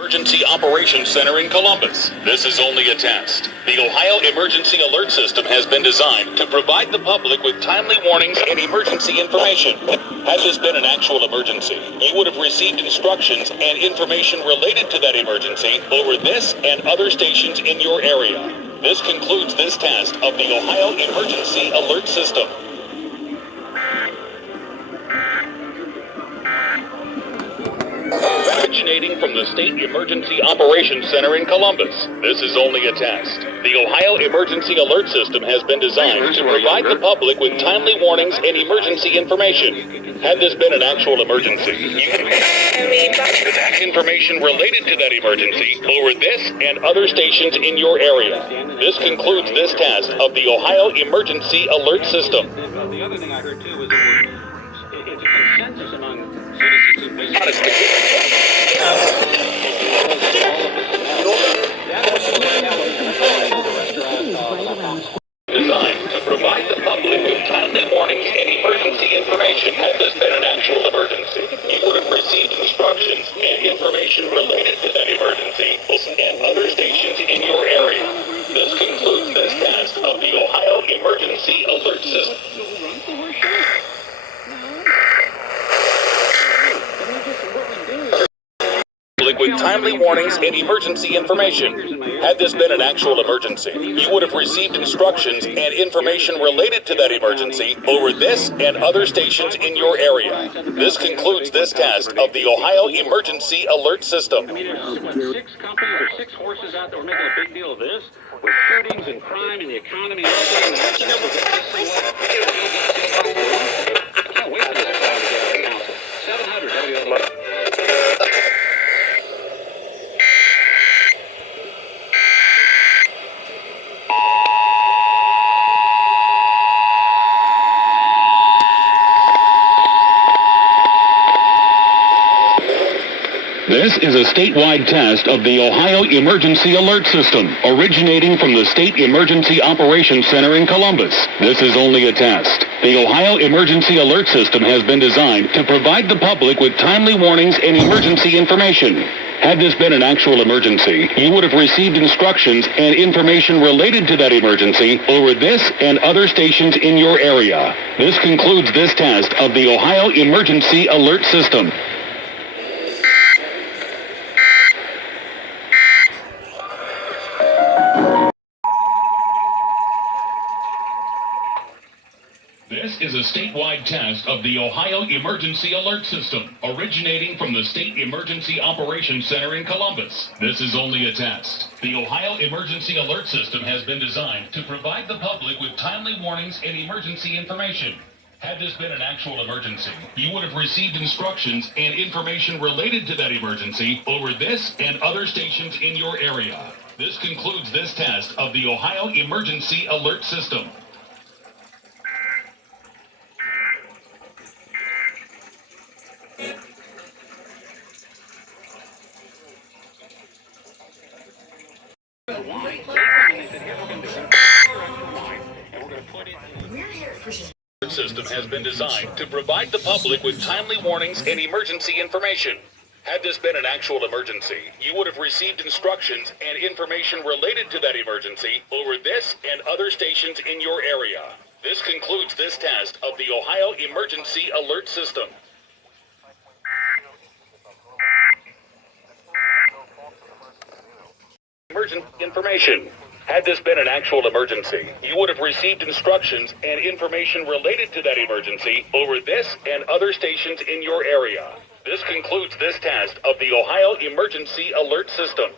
Emergency Operations Center in Columbus. This is only a test. The Ohio Emergency Alert System has been designed to provide the public with timely warnings and emergency information. Had this been an actual emergency, you would have received instructions and information related to that emergency over this and other stations in your area. This concludes this test of the Ohio Emergency Alert System. Originating from the State Emergency Operations Center in Columbus. This is only a test. The Ohio Emergency Alert System has been designed to provide the public with timely warnings and emergency information. Had this been an actual emergency, you would have information related to that emergency over this and other stations in your area. This concludes this test of the Ohio Emergency Alert System. The other thing I heard too is it's a consensus among citizens and businesses. Designed to provide the public with timely warnings and emergency information. Had this been an actual emergency, you would have received instructions and information related to that emergency and other stations in your area. This concludes this test of the Ohio Emergency Alert System. With timely warnings and emergency information. Had this been an actual emergency, you would have received instructions and information related to that emergency over this and other stations in your area. This concludes this test of the Ohio Emergency Alert System. I mean, there's 6 companies or 6 horses out there making a big deal of this, with shootings and crime and the economy and all that. I can't wait for this trial to get out of council. 700 WLE. This is a statewide test of the Ohio Emergency Alert System, originating from the State Emergency Operations Center in Columbus. This is only a test. The Ohio Emergency Alert System has been designed to provide the public with timely warnings and emergency information. Had this been an actual emergency, you would have received instructions and information related to that emergency over this and other stations in your area. This concludes this test of the Ohio Emergency Alert System. This is a statewide test of the Ohio Emergency Alert System, originating from the State Emergency Operations Center in Columbus. This is only a test. The Ohio Emergency Alert System has been designed to provide the public with timely warnings and emergency information. Had this been an actual emergency, you would have received instructions and information related to that emergency over this and other stations in your area. This concludes this test of the Ohio Emergency Alert System. System has been designed to provide the public with timely warnings and emergency information. Had this been an actual emergency, you would have received instructions and information related to that emergency over this and other stations in your area. This concludes this test of the Ohio Emergency Alert System. Emergency information. Had this been an actual emergency, you would have received instructions and information related to that emergency over this and other stations in your area. This concludes this test of the Ohio Emergency Alert System.